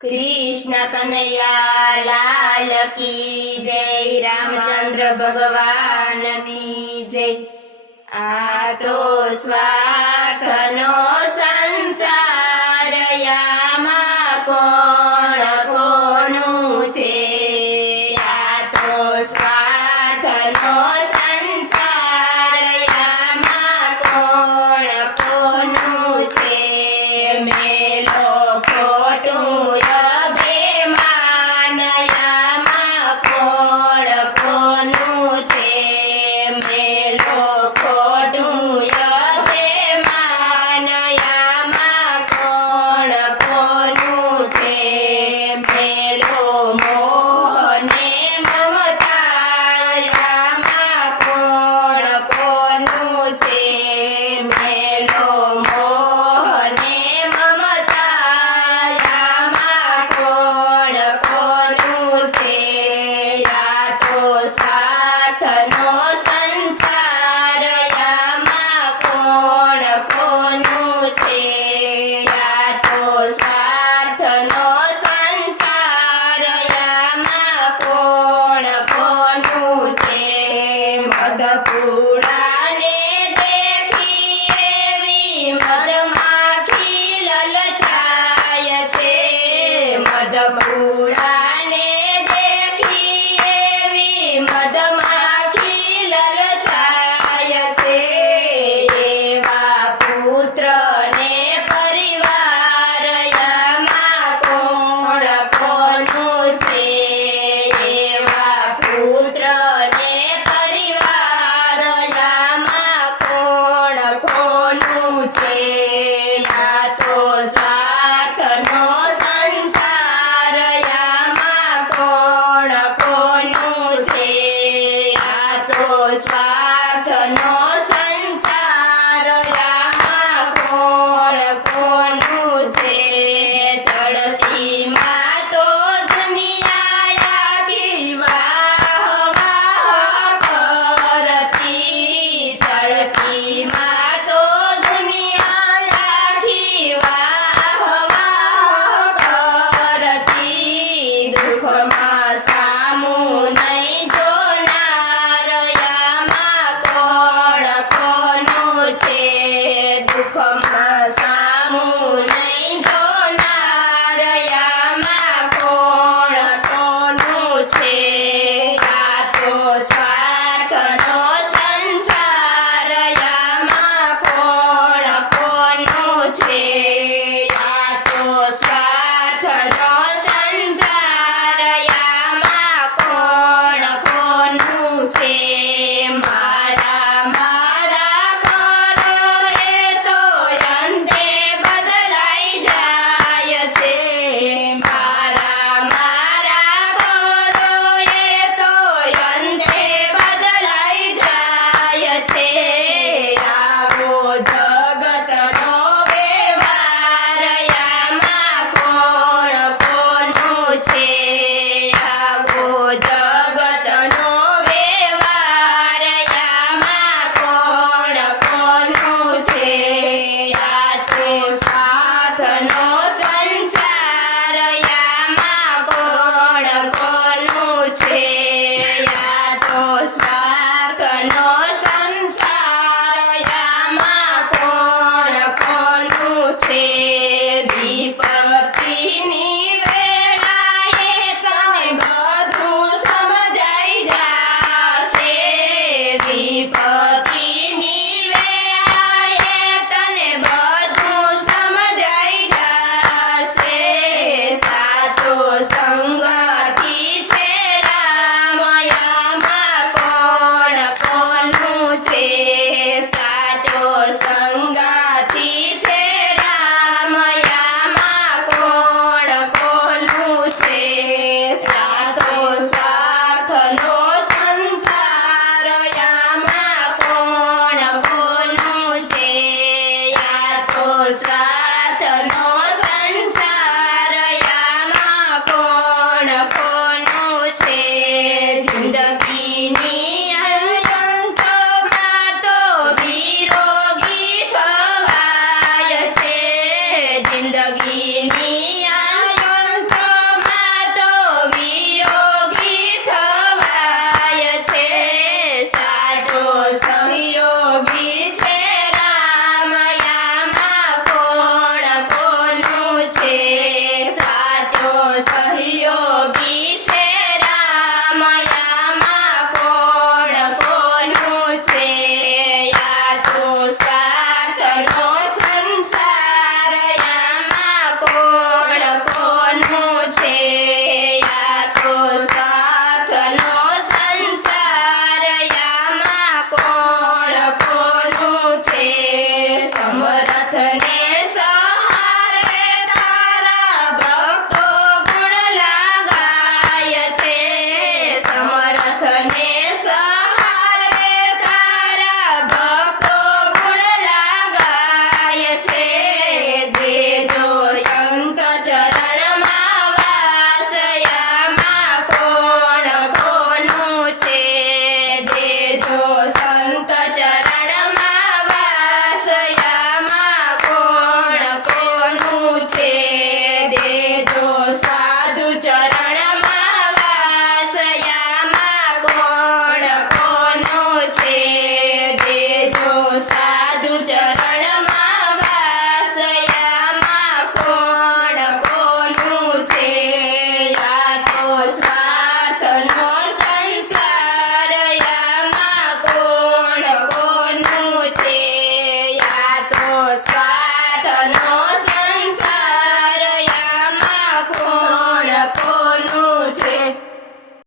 कृष्ण कन्हैया लाल की जय, रामचंद्र भगवान की जय। आ तो स्वार्थनो संसार, यामा कोण कोनु छे। आ तो स्वार्थनो संसार, यामा कोण कोनु छे। मेलो खोटुं अभिमान, यामा कोण कोनु छे। मेलो खोटुं अभिमान, यामा कोण कोनु छे। मेलो मोह ने ममता, यामा कोण कोनु छे। मेलो मोह ने ममता, यामा कोण कोनु छे। या तो स्वार्थनो संसार, यामा कोण कोनु छे। या तो स्वार्थनो संसार, यामा कोण कोनु छे। मधपुराने देखी एवी मधमाखी ललचाय छे। मधपुराने